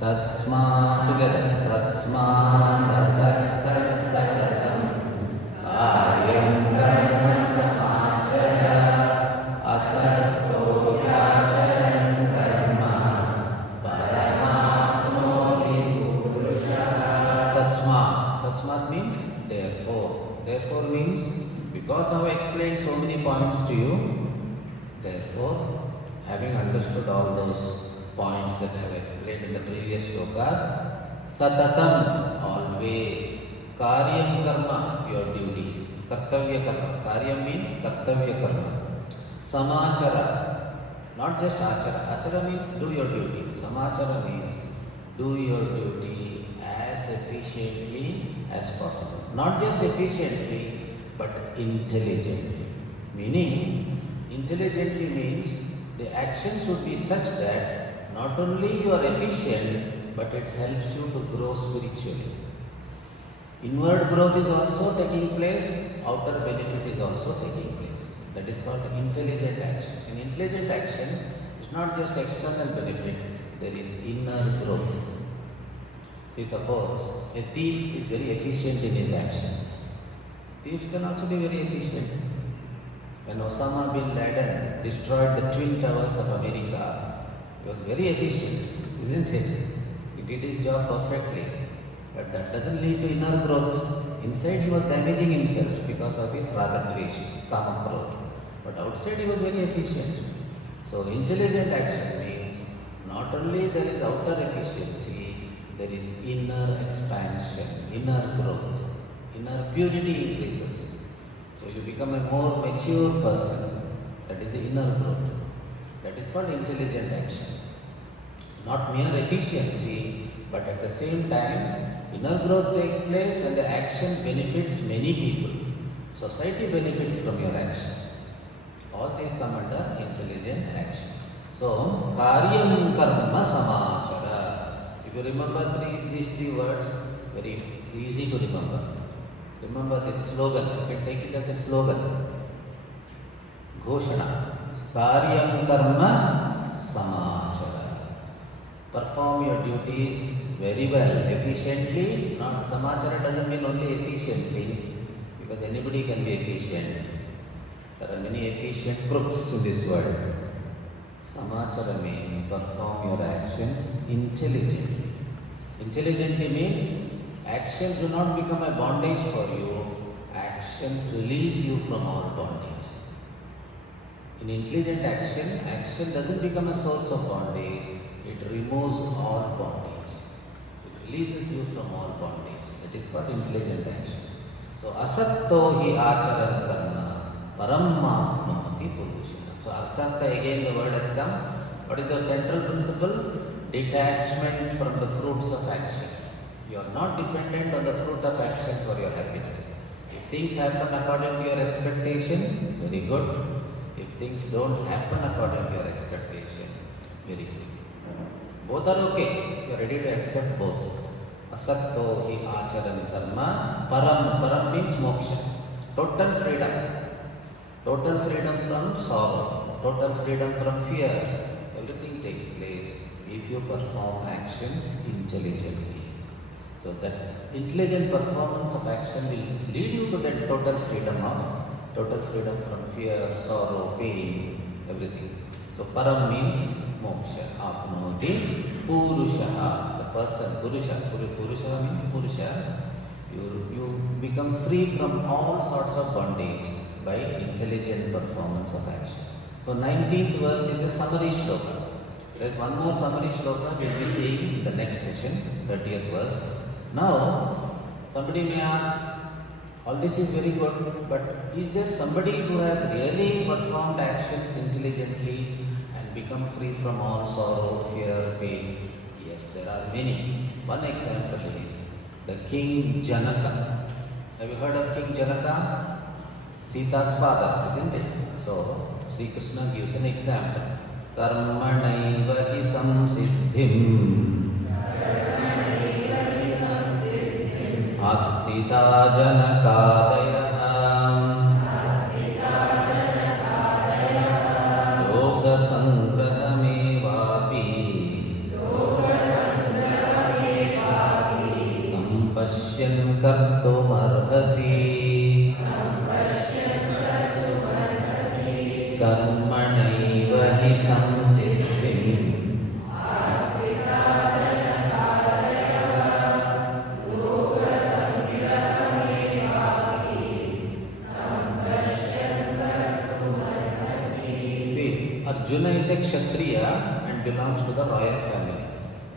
Tasma, together. Tasma asakta sakatam karyam karma samachara asakto yacharan karma paramapnoti purushaha. Tasmat means therefore. Therefore means because I have explained so many points to you, therefore, having understood all those points that I have explained in the previous shlokas, satatam, always, karyam karma, your duties, kartavya karma. Karyam means kartavya karma. Samachara, not just achara. Achara means do your duty. Samachara means do your duty as efficiently as possible. Not just efficiently, but intelligently. Meaning, intelligently means the action should be such that not only you are efficient, but it helps you to grow spiritually. Inward growth is also taking place, outer benefit is also taking place. That is called intelligent action. In intelligent action, it's not just external benefit, there is inner growth. See, suppose a thief is very efficient in his action. Thief can also be very efficient. When Osama bin Laden destroyed the Twin Towers of America, he was very efficient, isn't it? He did his job perfectly. But that doesn't lead to inner growth. Inside he was damaging himself because of his ragadvesh, kama krodha. But outside he was very efficient. So intelligent action means not only there is outer efficiency, there is inner expansion, inner growth, inner purity increases. So you become a more mature person. That is the inner growth. That is called intelligent action. Not mere efficiency, but at the same time, inner growth takes place and the action benefits many people. Society benefits from your action. All these come under intelligent action. So, karyam karma samachara. If you remember these three words, very easy to remember. Remember this slogan, you can take it as a slogan. Ghoshana. Karyam karma samachara. Perform your duties very well, efficiently. Not samachara doesn't mean only efficiently, because anybody can be efficient. There are many efficient crooks in this world. Samachara means perform your actions intelligently. Intelligently means actions do not become a bondage for you. Actions release you from all bondage. In intelligent action, action doesn't become a source of bondage. It removes all bondage. It releases you from all bondage. That is called intelligent action. So, asakto hi acharan karma paramma noti purusha. So, asakta, again the word has come. What is the central principle? Detachment from the fruits of action. You are not dependent on the fruit of action for your happiness. If things happen according to your expectation, very good. If things don't happen according to your expectation, very good. Both are okay. You are ready to accept both. Asakto hi acharan karma param. Param means moksha. Total freedom. Total freedom from sorrow. Total freedom from fear. Everything takes place if you perform actions intelligently. So that intelligent performance of action will lead you to that total freedom from fear, sorrow, pain, everything. So param means moksha. Apnoti purushaha. The person, purusha means purusha. You become free from all sorts of bondage by intelligent performance of action. So 19th verse is a summary shloka. There is one more summary shloka we will be seeing in the next session, 30th verse. Now, somebody may ask, all this is very good, but is there somebody who has really performed actions intelligently and become free from all sorrow, fear, pain? Yes, there are many. One example is the King Janaka. Have you heard of King Janaka? Sita's father, isn't it? So, Sri Krishna gives an example. Karmanaiva hi samsiddhim astita janakadayah yoga sangrahamevapi Sampashyan kartumarhasi Karmanaiva hi samsiddhim Arjuna is a Kshatriya and belongs to the royal family.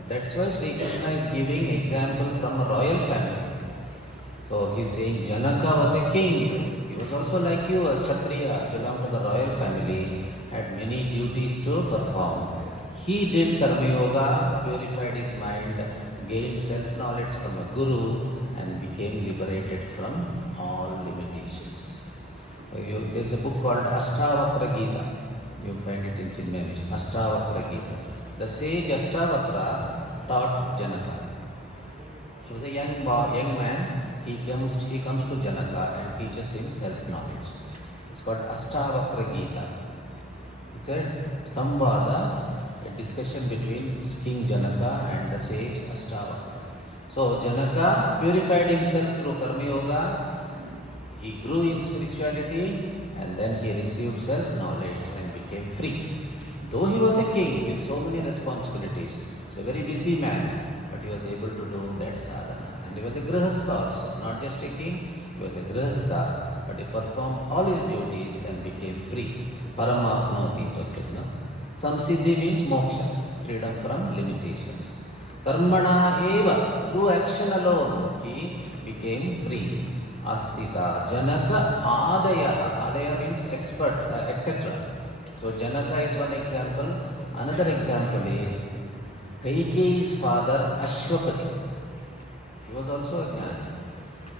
That's why Sri Krishna is giving example from a royal family. So he is saying Janaka was a king. He was also like you, a Kshatriya, belonged to the royal family, had many duties to perform. He did Karma Yoga, purified his mind, gained self-knowledge from a guru and became liberated from all limitations. There is a book called Ashtavakra Geeta. You find it in Chinmaya Mission, Ashtavakra Geeta. The sage Ashtavakra taught Janaka. He was a young man. He comes to Janaka and teaches him self-knowledge. It's called Ashtavakra Geeta. It's a samvada, a discussion between King Janaka and the sage Ashtavakra. So Janaka purified himself through Karma Yoga. He grew in spirituality and then he received self-knowledge and became free. Though he was a king with so many responsibilities, he was a very busy man, but he was able to do that sadhana. And he was a grihastha also, not just a king, he was a grihastha, but he performed all his duties and became free. Paramapnoti was said, no? Samsiddhi means moksha, freedom from limitations. Karmana eva, through action alone, he became free. Astita, Janaka, Adaya. Adaya means expert, etc. So Janaka is one example. Another example is Kaikeyi's father Ashwapati. He was also a Jnana.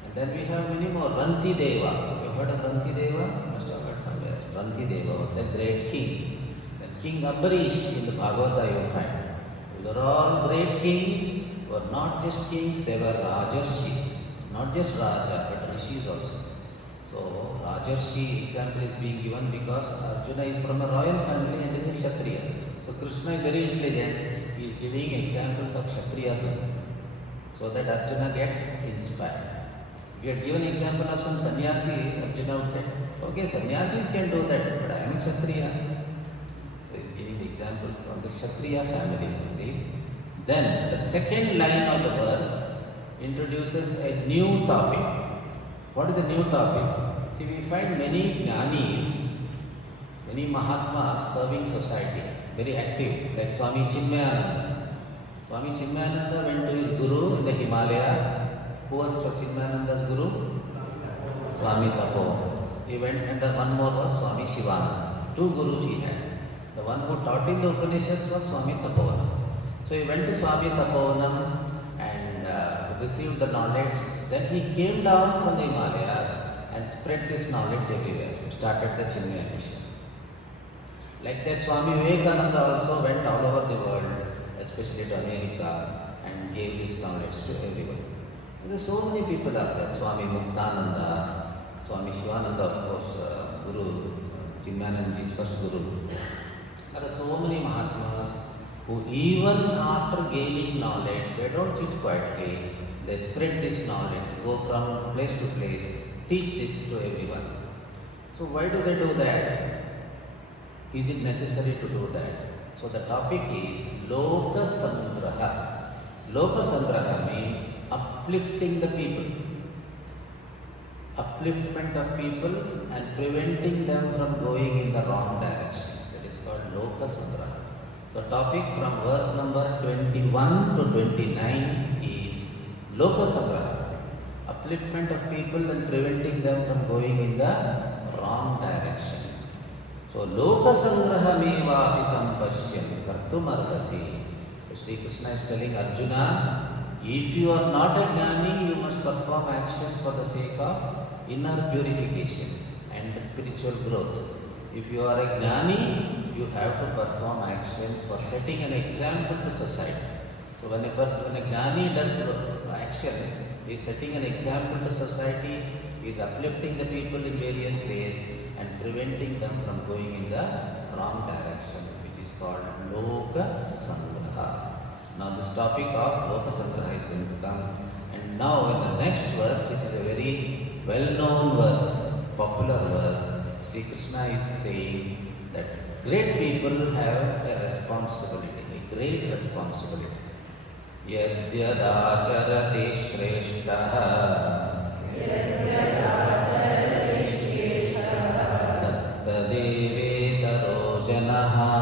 And then we have many more. Ranti Deva. You heard of Ranti Deva? Must have heard somewhere. Ranti Deva was a great king. Then King Ambarish in the Bhagawad you find. They were all great kings, were not just kings, they were Rajarshis. Not just Raja, but Rishis also. So, Rajarshi example is being given because Arjuna is from a royal family and is a Kshatriya. So, Krishna is very intelligent. He is giving examples of Kshatriyas so that Arjuna gets inspired. If you had given example of some sannyasi, Arjuna would say, okay, sannyasis can do that, but I am a Kshatriya. So, he is giving examples of the Kshatriya families only. Then, the second line of the verse introduces a new topic. What is the new topic? See, we find many jnanis, many mahatmas serving society, very active, like Swami Chinmayananda. Swami Chinmayananda went to his guru in the Himalayas. Who was Chinmayananda's guru? Swami Tapo. He went and one more was Swami Shivananda. Two gurus he had. The one who taught him the Upanishads was Swami Tapovanam. So he went to Swami Tapovanam and received the knowledge. Then he came down from the Himalayas and spread this knowledge everywhere. Started the Chinmaya Mission. Like that, Swami Vivekananda also went all over the world, especially to America, and gave this knowledge to everyone. There are so many people out there. Swami Muktananda, Swami Shivananda, of course, Guru, Chinmayanandaji's first Guru. There are so many Mahatmas who even after gaining knowledge, they don't sit quietly. They spread this knowledge, go from place to place, teach this to everyone. So why do they do that? Is it necessary to do that? So the topic is Loka Sangraha. Loka Sangraha means uplifting the people. Upliftment of people and preventing them from going in the wrong direction. That is called Loka Sangraha. The topic from verse number 21 to 29 is Loka Sangraha, upliftment of people and preventing them from going in the wrong direction. So, Loka Sangraha mevapi sampashyam kartum arhasi. Sri Krishna is telling Arjuna, if you are not a jnani, you must perform actions for the sake of inner purification and spiritual growth. If you are a jnani, you have to perform actions for setting an example to society. So when a jnani does action, he is setting an example to society, he is uplifting the people in various ways and preventing them from going in the wrong direction, which is called Loka Sangraha. Now this topic of Loka Sangraha is going to come, and And now in the next verse, which is a very well-known verse, popular verse, Sri Krishna is saying that great people have a responsibility, a great responsibility. Yadyadacharati shreshtaha tattadevetaro janaha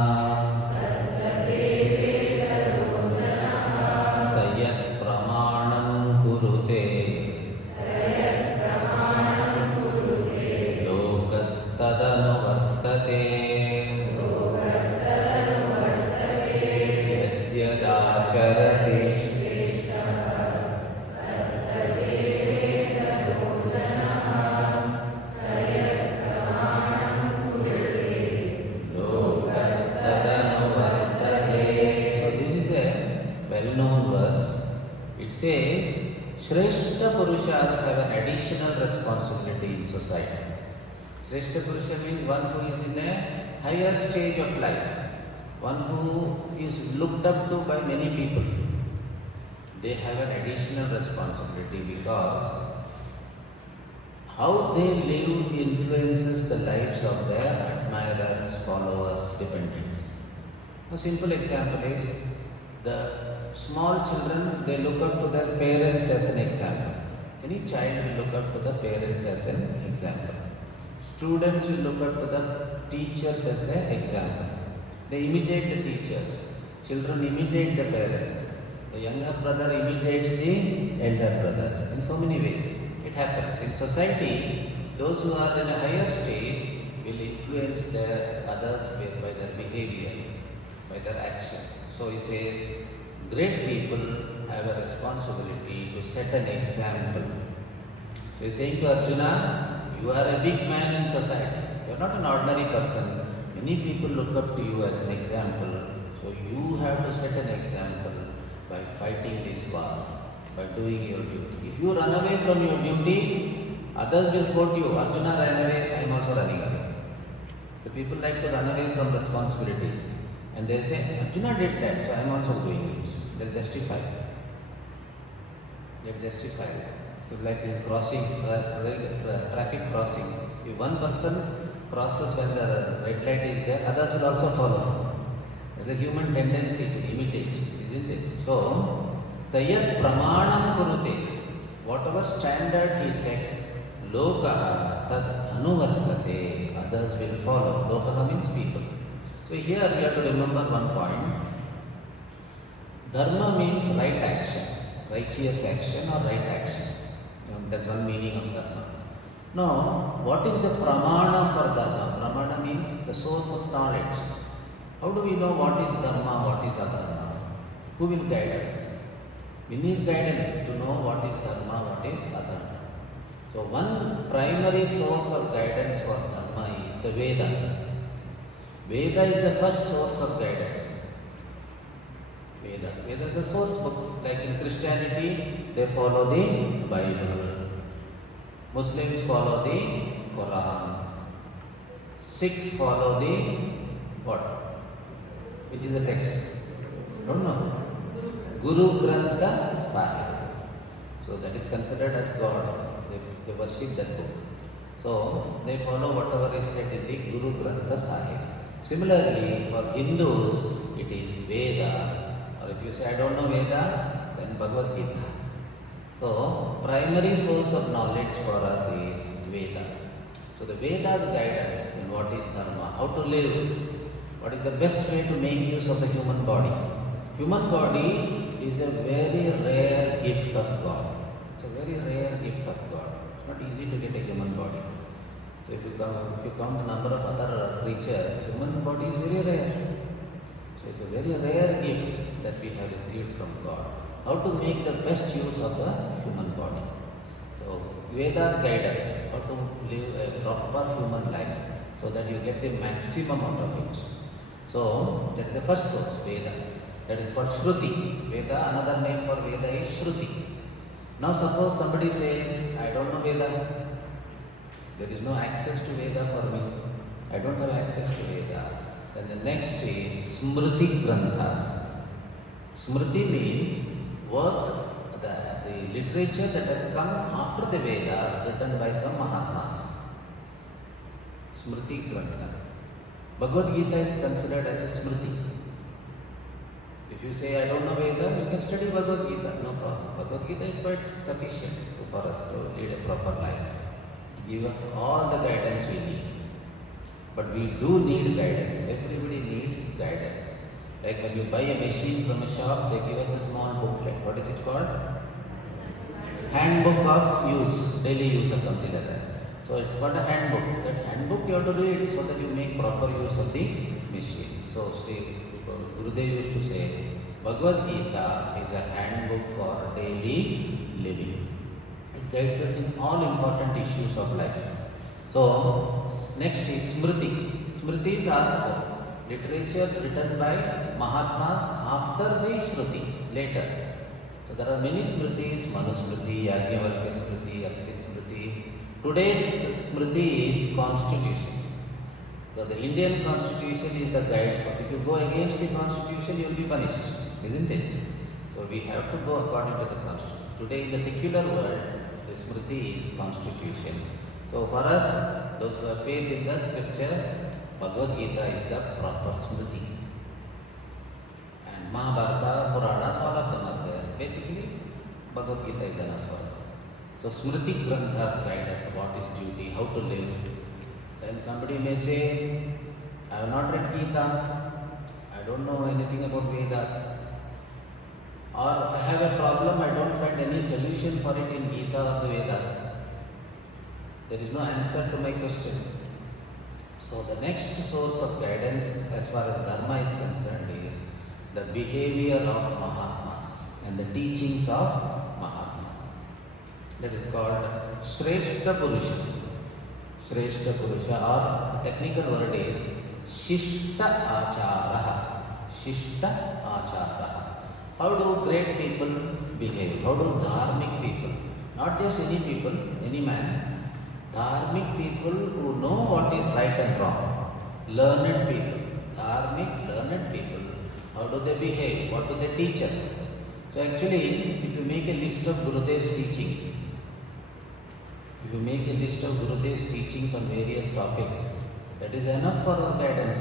sayat pramanam kurute lokastadanu vartate yadyadacharati says Shrestha Purushas have an additional responsibility in society. Shrestha Purusha means one who is in a higher stage of life, one who is looked up to by many people. They have an additional responsibility because how they live influences the lives of their admirers, followers, dependents. A simple example is the small children, they look up to their parents as an example. Any child will look up to the parents as an example. Students will look up to the teachers as an example. They imitate the teachers. Children imitate the parents. The younger brother imitates the elder brother. In so many ways, it happens. In society, those who are in a higher stage will influence their others by their behavior, by their actions. So he says, great people have a responsibility to set an example. So he is saying to Arjuna, you are a big man in society. You are not an ordinary person. Many people look up to you as an example. So you have to set an example by fighting this war, by doing your duty. If you run away from your duty, others will quote you. Arjuna ran away, I am also running away. So people like to run away from responsibilities. And they say, Arjuna did that, so I am also doing it. They'll justify. They'll justify. So like in crossings, traffic crossings, if one person crosses when the red light is there, others will also follow. There's a human tendency to imitate, isn't it? So, Sayat Pramanam Kurute, whatever standard he sets, Lokaha Tad Anuvartate, others will follow. Lokaha means people. So here we have to remember one point. Dharma means right action, righteous action or right action. That's one meaning of dharma. Now, what is the pramana for dharma? Pramana means the source of knowledge. How do we know what is dharma, what is adharma? Who will guide us? We need guidance to know what is dharma, what is adharma. So one primary source of guidance for dharma is the Vedas. Veda is the first source of guidance. Veda is the source book. Like in Christianity, they follow the Bible. Muslims follow the Quran. Sikhs follow the what? Which is the text? Don't know. Guru Grantha Sahib. So that is considered as God. They worship that book. So they follow whatever is said in the Guru Grantha Sahib. Similarly, for Hindus, it is Veda. Or if you say, I don't know Veda, then Bhagavad Gita. So, primary source of knowledge for us is Veda. So, the Vedas guide us in what is Dharma, how to live, what is the best way to make use of the human body. Human body is a very rare gift of God. It's a very rare gift of God. It's not easy to get a human body. So, if you count the number of other creatures, human body is very rare. So, it's a very rare gift that we have received from God. How to make the best use of the human body. So, Vedas guide us how to live a proper human life so that you get the maximum out of it. So, that is the first source, Veda. That is called Shruti. Veda, another name for Veda is Shruti. Now, suppose somebody says, I don't know Veda. There is no access to Veda for me. I don't have access to Veda. Then the next is Smriti Granthas. Smriti means work the literature that has come after the Vedas, written by some Mahatmas. Smriti Grantha. Bhagavad Gita is considered as a Smriti. If you say, I don't know Veda, you can study Bhagavad Gita, no problem. Bhagavad Gita is quite sufficient for us to lead a proper life. Give us all the guidance we need. But we do need guidance. Everybody needs guidance. Like when you buy a machine from a shop, they give us a small booklet. What is it called? Handbook of use, daily use or something like that. So it's called a handbook. That handbook you have to read so that you make proper use of the machine. So Gurudev used to say, Bhagavad Gita is a handbook for daily living. It guides us in all important issues of life. So next is Smriti. Smritis are literature written by Mahatmas after the Shruti, later. So there are many Smritis, Manusmriti, Yajnavalkya Smriti, Akti Smriti. Today's Smriti is Constitution. So the Indian Constitution is the guide. If you go against the Constitution, you will be punished, isn't it? So we have to go according to the Constitution. Today in the secular world, the Smriti is Constitution. So for us, those who have faith in the scriptures, Bhagavad Gita is the proper Smriti. And Mahabharata, Puranas, all of them are there. Basically, Bhagavad Gita is enough for us. So Smriti Granthas guide us what is duty, how to live. Then somebody may say, I have not read Gita, I don't know anything about Vedas. Or I have a problem, I don't find any solution for it in Gita or the Vedas. There is no answer to my question. So the next source of guidance as far as Dharma is concerned is the behavior of Mahatmas and the teachings of Mahatmas. That is called Shrestha Purusha. Shrestha Purusha, or technical word is Shishta Acharaha. Shishta Acharaha. How do great people behave? How do dharmic people, not just any people, any man, dharmic people who know what is right and wrong, learned people, dharmic, learned people, how do they behave? What do they teach us? So actually, if you make a list of Gurudev's teachings, if you make a list of Gurudev's teachings on various topics, that is enough for our guidance.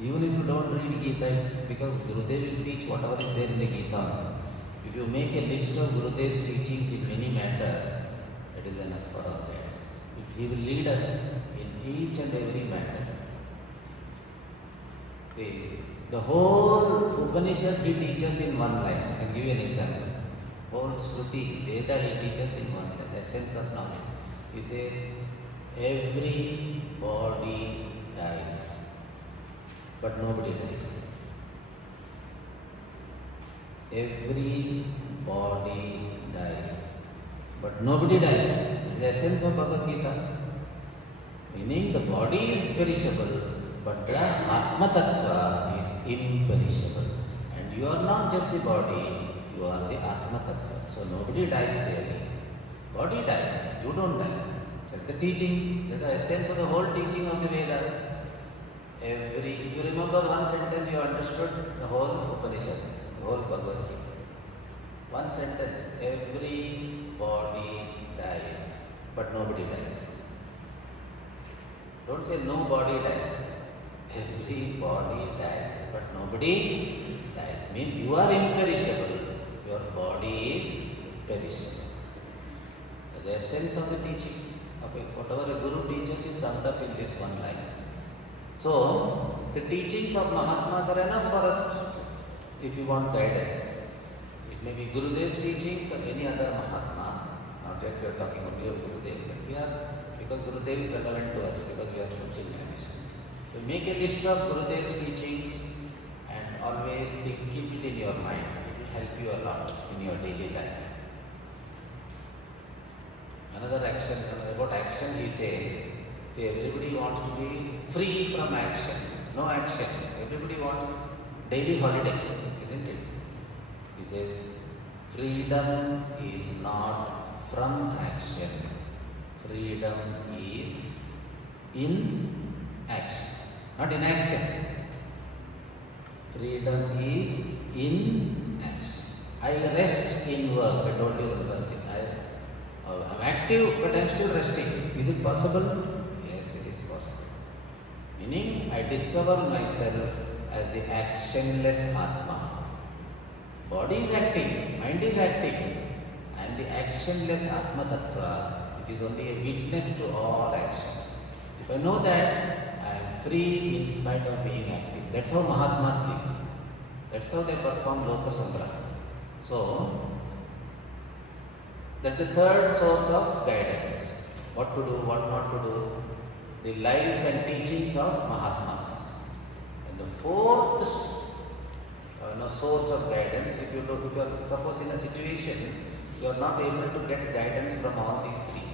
Even if you don't read Gita, it's because Gurudev will teach whatever is there in the Gita. If you make a list of Gurudev's teachings in many matters, that is enough for our guidance. He will lead us in each and every matter. See, the whole Upanishad he teaches in one line. I can give you an example. Whole Shruti, Veda he teaches in one line, the essence of knowledge. He says, every body dies, but nobody dies. Every body dies, but nobody dies. The essence of Bhagavad Gita. Meaning the body is perishable, but the Atma Tattva is imperishable. And you are not just the body, you are the Atma Tattva. So nobody dies really. Body dies, you don't die. That's the teaching, that's the essence of the whole teaching of the Vedas. If you remember one sentence, you understood the whole Upanishad, the whole Bhagavad Gita. One sentence, every body dies, but nobody dies. Don't say no body dies. Every body dies, but nobody dies. Means you are imperishable. Your body is perishable. The essence of the teaching, whatever a guru teaches is summed up in this one line. So, the teachings of Mahatmas are enough for us if you want guidance. It may be Gurudev's teachings or any other Mahatma. Not just we are talking only of Gurudev, but we are, because Gurudev is relevant to us, because we are from Chilmanis. So make a list of Gurudev's teachings and always keep it in your mind. It will help you a lot in your daily life. Another action, about action he says, see, everybody wants to be free from action, no action. Everybody wants daily holiday, isn't it? He says, freedom is not from action. Freedom is in action, not in action. Freedom is in action. I rest in work. I told you the first thing. I'm active, but I'm still resting. Is it possible? Yes, it is possible. Meaning, I discover myself as the actionless Atma. Body is acting, mind is acting. I am the actionless Atma Tattva, which is only a witness to all actions. If I know that, I am free in spite of being active. That's how Mahatmas live. That's how they perform Loka Sangraha. So, that's the third source of guidance. What to do, what not to do. The lives and teachings of Mahatmas. And the fourth source of guidance, if you are suppose in a situation, you are not able to get guidance from all these three,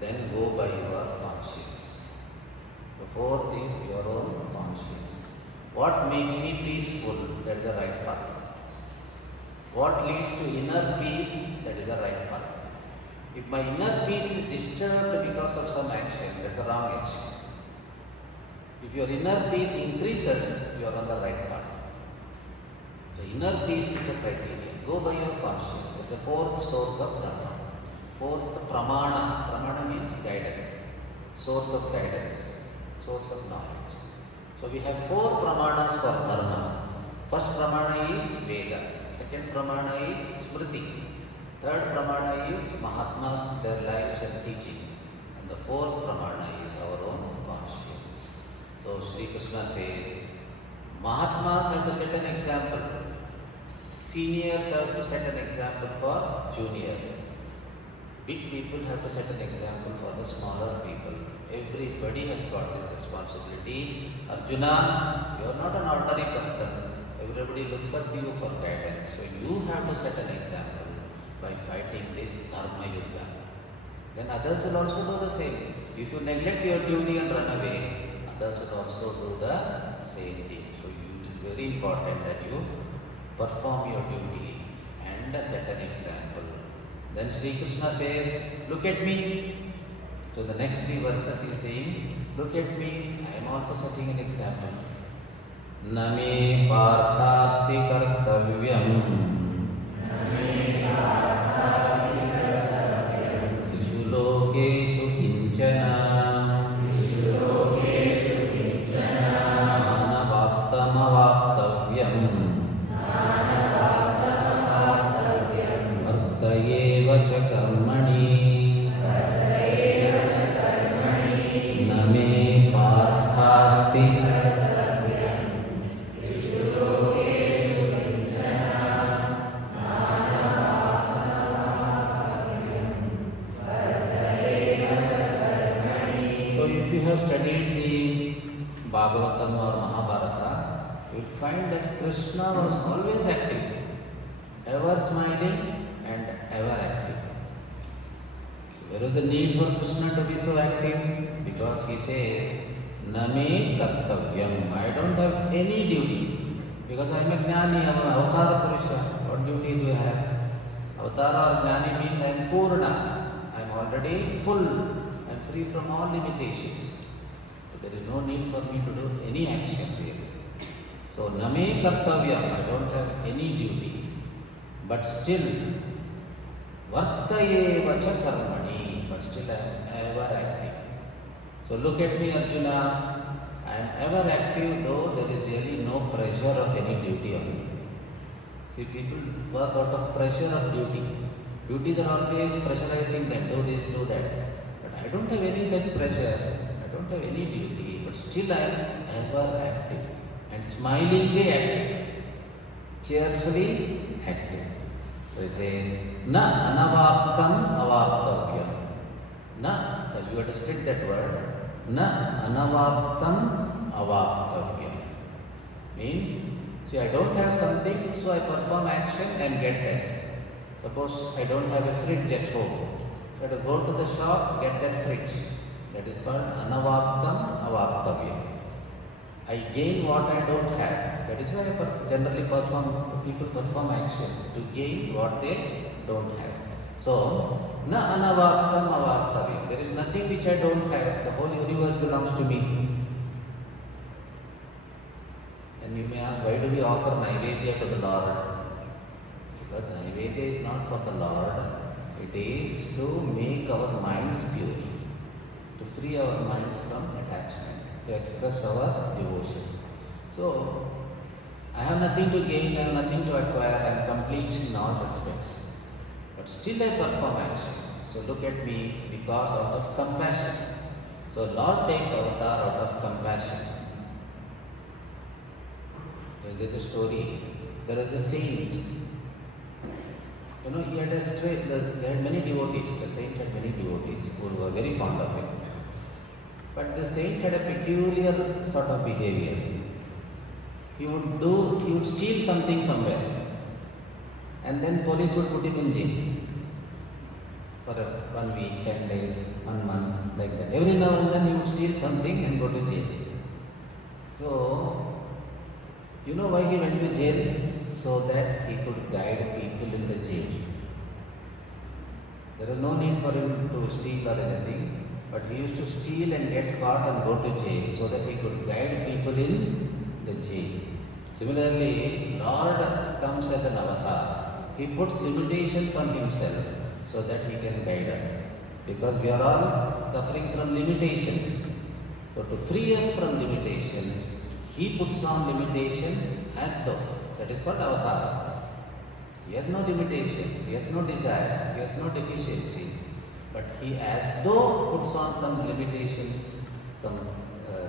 then go by your conscience. The fourth is your own conscience. What makes me peaceful? That is the right path. What leads to inner peace? That is the right path. If my inner peace is disturbed because of some action, that's the wrong action. If your inner peace increases, you are on the right path. So inner peace is the criteria. Go by your conscience. That's the fourth source of dharma. Fourth, pramana. Pramana means guidance. Source of guidance. Source of knowledge. So we have four pramanas for dharma. First pramana is Veda. Second pramana is Smriti. Third pramana is Mahatmas, their lives and teachings. And the fourth pramana is our own conscience. So Sri Krishna says, Mahatmas have to set an example. Seniors have to set an example for juniors. Big people have to set an example for the smaller people. Everybody has got this responsibility. Arjuna, you are not an ordinary person. Everybody looks up to you for guidance. So you have to set an example by fighting this dharma yuddha. Then others will also do the same. If you neglect your duty and run away, others will also do the same thing. So it is very important that you perform your duty and set an example. Then Sri Krishna says, look at me. So the next three verses he is saying, look at me, I am also setting an example. Name parthasti kartavyam Ishu lokeshu kinchana Anavaktam avaktavyam Vartayeva cha karmani Name parthasti studied the Bhagavatam or Mahabharata, you will find that Krishna was always active, ever smiling and ever active. Where is the need for Krishna to be so active? Because he says, Name kartavyam, I don't have any duty. Because I am a jnani, I am an avatar Purusha. What duty do I have? Avatar or jnani means I am purna. I am already full. I am free from all limitations. There is no need for me to do any action here. So, name kartavyam, I don't have any duty. But still, vartayeva cha karmani, but still I am ever active. So, look at me Arjuna, I am ever active though there is really no pressure of any duty on me. See, people work out of pressure of duty. Duties are always pressurizing them, do this, do that. But I don't have any such pressure. I don't have any duty, but still I am ever active and smilingly active, cheerfully active. So it says, Na anavaptam avaptavyam. Na, you have to split that word. Na anavaptam avaptavyam. Means, see, I don't have something, so I perform action and get that. Suppose I don't have a fridge at home. I have to go to the shop, get that fridge. That is called anavaptam avaptavyam. I gain what I don't have. That is why I generally people perform actions to gain what they don't have. So, na anavaptam avaptavyam. There is nothing which I don't have. The whole universe belongs to me. And you may ask, why do we offer Naivedya to the Lord? purpose of the Lord, it is to make our minds pure, to free our minds from attachment, to express our devotion. So, I have nothing to gain, I have nothing to acquire, I am complete in all respects. But still I perform action. So look at me, because out of compassion. So Lord takes avatar out of compassion. There is a story. There is a saint. He had many devotees. The saint had many devotees who were very fond of him. But the saint had a peculiar sort of behavior. He would steal something somewhere, and then police would put him in jail for 1 week, 10 days, 1 month, like that. Every now and then he would steal something and go to jail. So, you know why he went to jail? So that he could guide people in the jail. There was no need for him to steal or anything, but he used to steal and get caught and go to jail so that he could guide people in the jail. Similarly, Lord comes as an avatar. He puts limitations on himself so that he can guide us. Because we are all suffering from limitations. So to free us from limitations, he puts on limitations as though. That is called avatar. He has no limitations, he has no desires, he has no deficiencies. But he as though puts on some limitations, some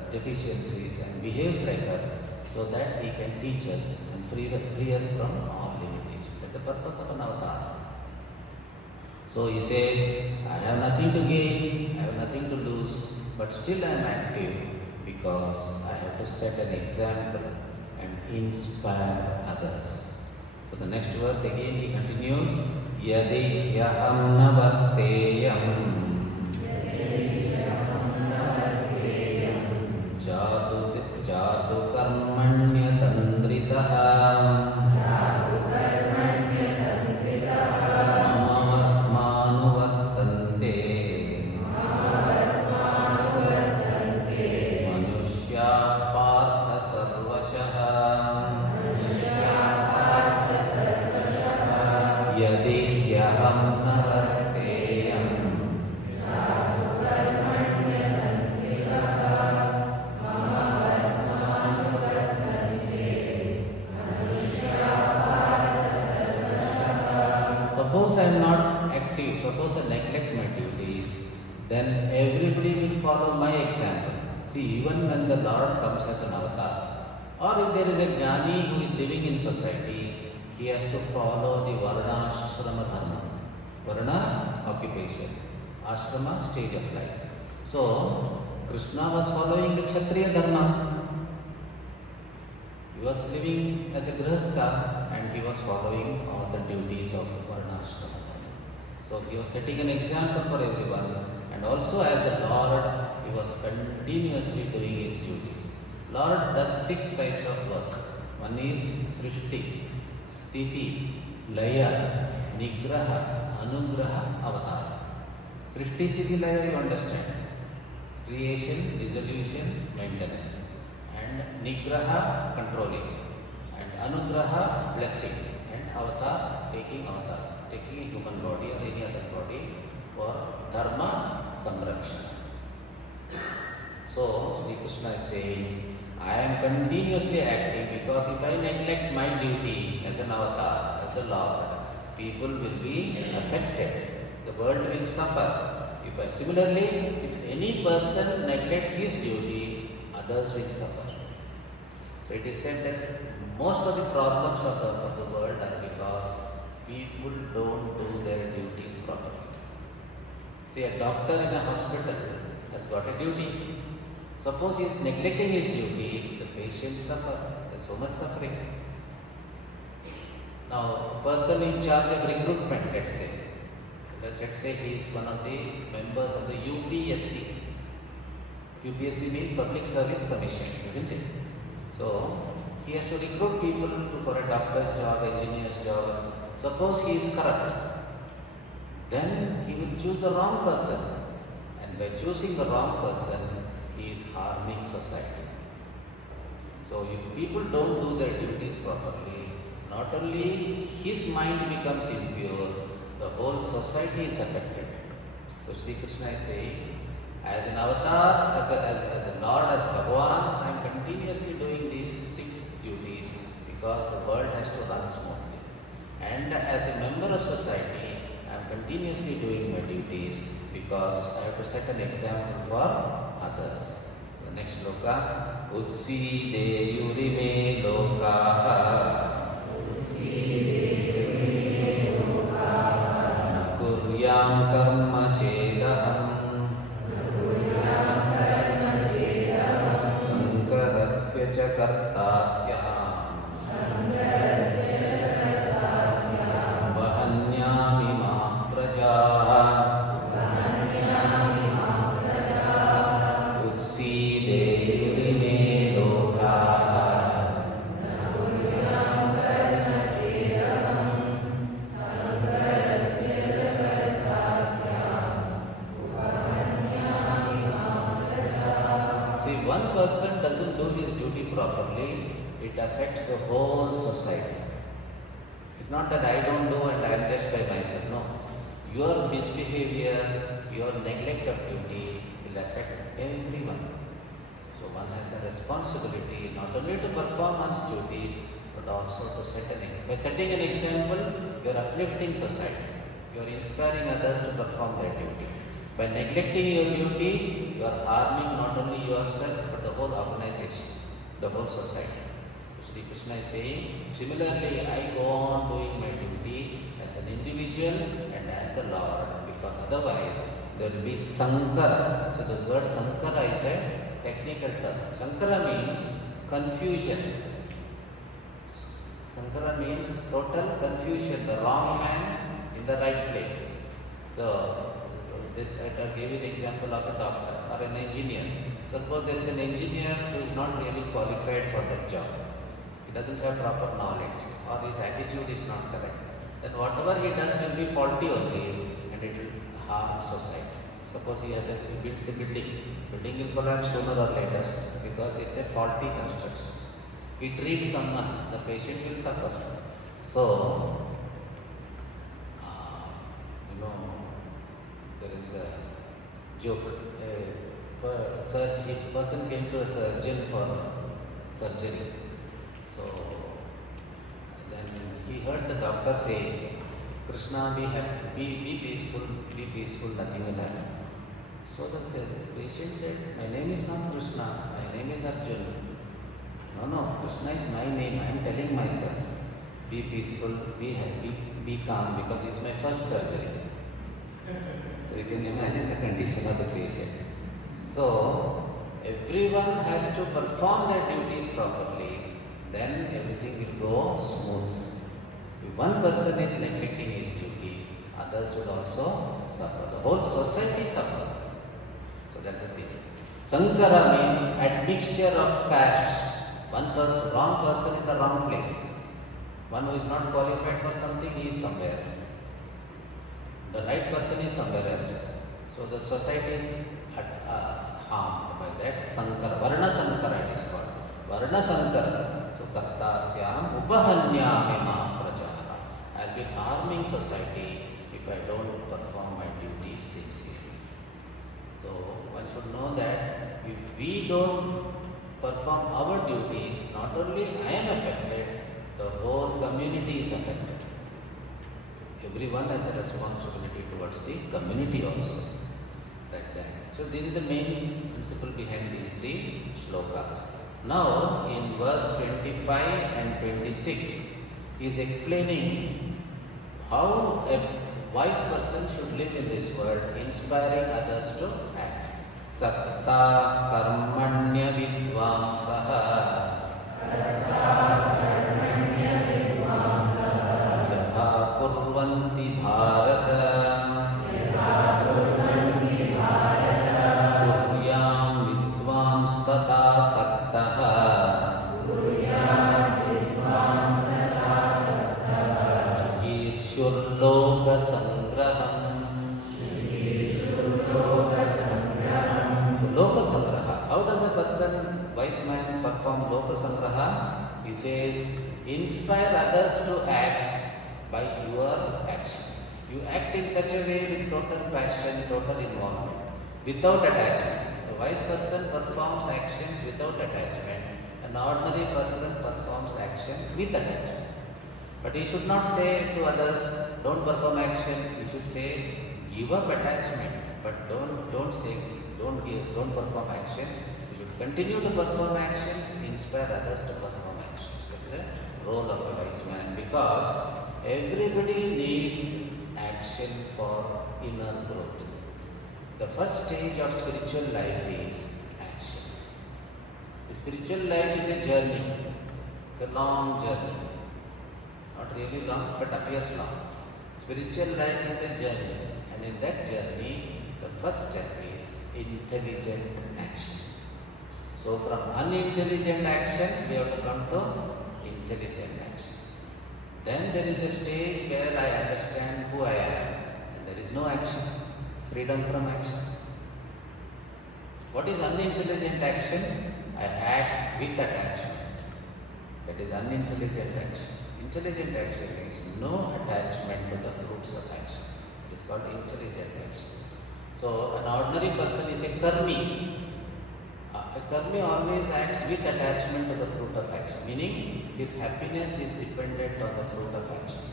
deficiencies, and behaves like us, so that he can teach us and free us from all limitations. That's the purpose of an avatar. So he says, I have nothing to gain, I have nothing to lose, but still I am active because I have to set an example and inspire others. So the next verse again he continues, Yadi yaham navarteyam Jatu karmanya tandritaha Mama vartmanu vartante Manushya partha sarvashaha Yadi hyaham navarteyam Suppose I am not active, suppose I neglect my duties, then everybody will follow my example. See, even when the Lord comes as an avatar, or if there is a jnani who is living in society, he has to follow the Varna Ashrama Dharma. Varna, occupation. Ashrama, stage of life. So, Krishna was following the Kshatriya Dharma. He was living as a grihastha and he was following all the duties of Varnashrama. So he was setting an example for everyone, and also as a Lord, he was continuously doing his duties. Lord does 6 types of work. One is Srishti, Sthiti, Laya, Nigraha, Anugraha, Avatar. Srishti, Sthiti, Laya you understand. Creation, dissolution, maintenance. And Nigraha, controlling, and Anugraha, blessing, and Avatar, taking a human body or any other body for Dharma Samrakshana. So, Sri Krishna is saying, I am continuously active because if I neglect my duty as an avatar, as a Lord, people will be affected, the world will suffer. Similarly, if any person neglects his duty, others will suffer. So it is said that most of the problems of the world are because people don't do their duties properly. See, a doctor in a hospital has got a duty. Suppose he is neglecting his duty, the patients suffer. There is so much suffering. Now, a person in charge of recruitment, let's say he is one of the members of the UPSC. UPSC means Public Service Commission, isn't it? So, he has to recruit people for a doctor's job, engineer's job. Suppose he is corrupt, then he will choose the wrong person. And by choosing the wrong person, he is harming society. So, if people don't do their duties properly, not only his mind becomes impure, the whole society is affected. So Sri Krishna is saying, as an avatar, as the Lord, as Bhagawad, I am continuously doing these 6 duties because the world has to run smoothly. And as a member of society, I am continuously doing my duties because I have to set an example for others. The next sloka, Utsi Deyurime Lokaha Kuryam Karma Chedaham Sankarasya Cha Kartasya Vahanyami Ma Prajaha Utsi Deyurime Lokaha. See, one person doesn't do his duty properly, it affects the whole society. It's not that I don't do and I am just by myself. No. Your misbehavior, your neglect of duty will affect everyone. So one has a responsibility not only to perform one's duties, but also to set an example. By setting an example, you are uplifting society. You are inspiring others to perform their duty. By neglecting your duty, you are harming not only yourself, but the whole organization, the whole society. Sri Krishna is saying, similarly, I go on doing my duty as an individual and as the Lord, because otherwise there will be Sankara. So the word Sankara is a technical term. Sankara means confusion. Sankara means total confusion, the wrong man in the right place. So, I gave you an example of a doctor or an engineer. Suppose there is an engineer who is not really qualified for that job. He doesn't have proper knowledge or his attitude is not correct. Then whatever he does will be faulty only and it will harm society. Suppose he builds a building. Building will collapse sooner or later because it's a faulty construction. He treats someone, the patient will suffer. So, there is a joke. A person came to a surgeon for surgery. So then he heard the doctor say, Krishna, be happy, be peaceful, nothing will happen. So the patient said, my name is not Krishna, my name is Arjuna. No, Krishna is my name, I am telling myself. Be peaceful, be happy, be calm, because it's my first surgery. So you can imagine the condition of the patient. So everyone has to perform their duties properly, then everything will go smooth. If one person is neglecting his duty, others will also suffer. The whole society suffers. So that's the thing. Sankara means admixture of castes. One person, wrong person in the wrong place. One who is not qualified for something, he is somewhere. The right person is somewhere else. So the society is harmed by that Sankara. Varna Sankara it is called. Varna Sankara. So Kartasyam Upahanyami Ma Prajaha. I will be harming society if I don't perform my duties sincerely. So one should know that if we don't perform our duties, not only I am affected, the whole community is affected. Everyone has a responsibility towards the community also. Like that. So this is the main principle behind these 3 shlokas. Now in verse 25 and 26, he is explaining how a wise person should live in this world, inspiring others to act. Satta karmanya vidvamsaha yatha kurvanti bharata kuryam vidvamstata sattaha Shurloka sangraham. Loka sangraha. How does a person, wise man, perform loka sangraha? He says, inspire others to act by your action. You act act in such a way with total passion, total involvement, without attachment. A wise person performs actions without attachment. An ordinary person performs action with attachment. But he should not say to others, don't perform action. He should say, give up attachment, but don't perform actions. You should continue to perform actions, inspire others to perform actions. That's the role of a wise man, because everybody needs action for inner growth. The first stage of spiritual life is action. The spiritual life is a journey, a long journey. Not really long, but appears long. Spiritual life is a journey, and in that journey, the first step is intelligent action. So from unintelligent action, we have to come to intelligent action. Then there is a stage where I understand who I am, and there is no action, freedom from action. What is unintelligent action? I act with attachment. That is unintelligent action. Intelligent action means no attachment to the fruits of action. It is called intelligent action. So an ordinary person is a karmi. A karmi always acts with attachment to the fruit of action, meaning his happiness is dependent on the fruit of action.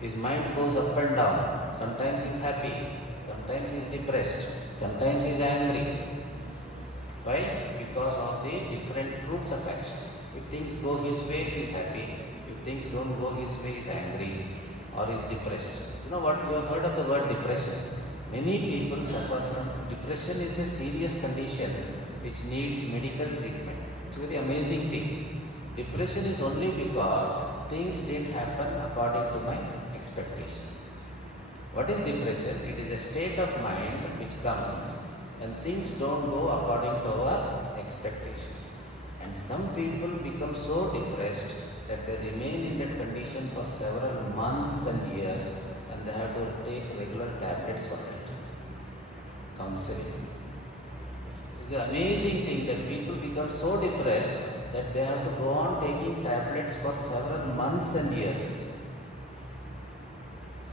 His mind goes up and down. Sometimes he is happy, sometimes he is depressed, sometimes he is angry. Why? Because of the different fruits of action. If things go his way, he is happy. If things don't go his way, he is angry or is depressed. You know what? You have heard of the word depression. Many people suffer from depression. Is a serious condition which needs medical treatment. It's a very amazing thing. Depression is only because things didn't happen according to my expectation. What is depression? It is a state of mind which comes when things don't go according to our expectation. And some people become so depressed that they remain in that condition for several months and years, and they have to take regular tablets for it. Counseling. It's an amazing thing that people become so depressed that they have to go on taking tablets for several months and years.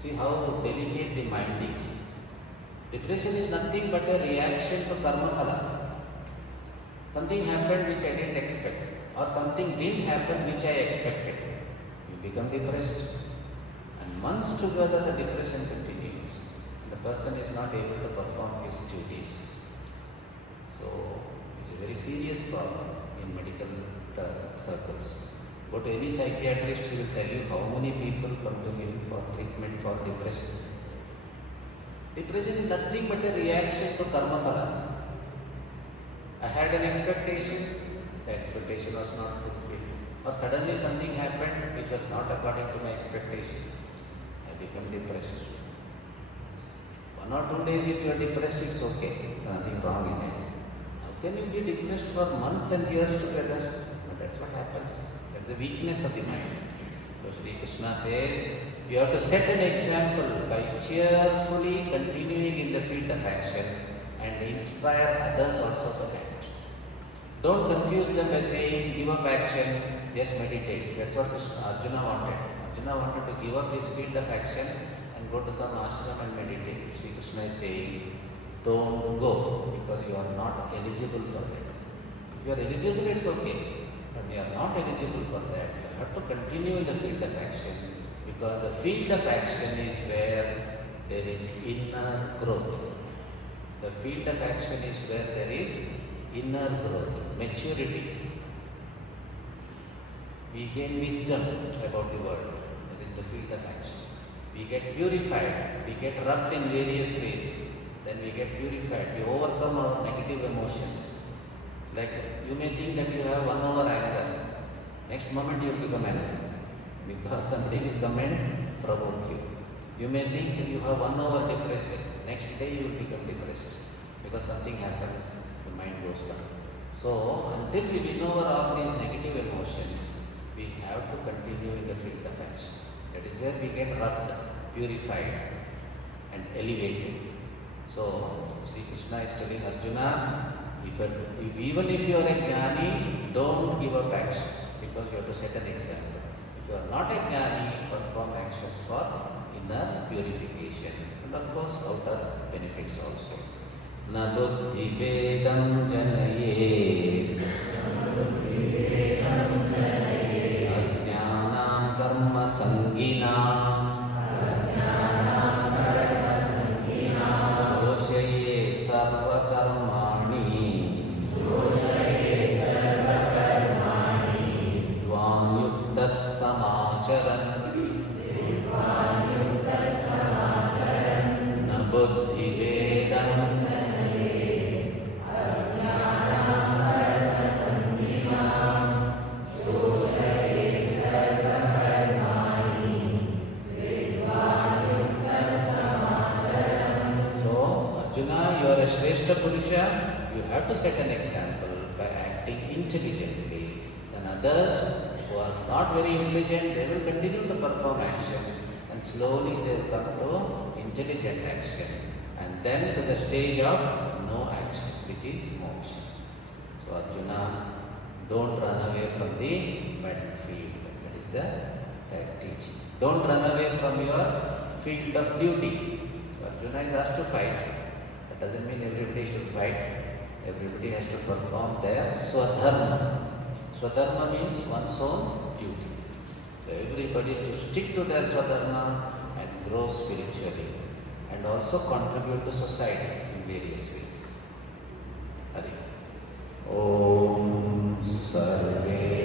See how delicate the mind is. Depression is nothing but a reaction to karma phala. Something happened which I didn't expect, or something didn't happen which I expected. You become depressed, and months together the depression continues. The person is not able to perform his duties. So it's a very serious problem in medical circles. Go to any psychiatrist, he will tell you how many people come to him for treatment for depression. Depression is nothing but a reaction to karma phala. I had an expectation, the expectation was not fulfilled. Or suddenly something happened which was not according to my expectation. I become depressed. 1 or 2 days if you are depressed, it's okay. Nothing wrong in it. How can you be depressed for months and years together? But that's what happens. That's the weakness of the mind. So Sri Krishna says, you have to set an example by cheerfully continuing in the field of action and inspire others also to act. Don't confuse them by saying, give up action, just meditate. That's what Arjuna wanted. Arjuna wanted to give up his field of action and go to some ashram and meditate. Sri Krishna is saying, don't go, because you are not eligible for that. If you are eligible, it's okay. But you are not eligible for that. You have to continue in the field of action, because the field of action is where there is inner growth. The field of action is where there is inner growth, maturity. We gain wisdom about the world. That is the field of action. We get purified. We get rubbed in various ways. Then we get purified. We overcome our negative emotions. Like you may think that you have won over anger. Next moment you will become angry, because something will come and provoke you. You may think that you have won over depression. Next day you will become depressed, because something happens, the mind goes down. So until we win over all these negative emotions, we have to continue in the field of action. That is where we get rubbed, purified and elevated. So Sri Krishna is telling Arjuna, even if you are a jnani, don't give up action, because you have to set an example. If you are not a jnani, perform actions for inner purification, and of course outer benefits also. Na buddhi vedam janayet ajnanam karma sanginam joshayet sarva karmani dvam yuktas samacharan na buddhi vedam Arjuna, you are a Shrestha Purusha, you have to set an example by acting intelligently. Then others who are not very intelligent, they will continue to perform actions and slowly they will come to intelligent action and then to the stage of no action, which is moksha. So Arjuna, don't run away from the battlefield. That is the teaching. Don't run away from your field of duty. So Arjuna is asked to fight. That doesn't mean everybody should fight. Everybody has to perform their swadharma. Swadharma means one's own duty. So everybody is to stick to their swadharma and grow spiritually and also contribute to society in various ways. Hari. Om Sarve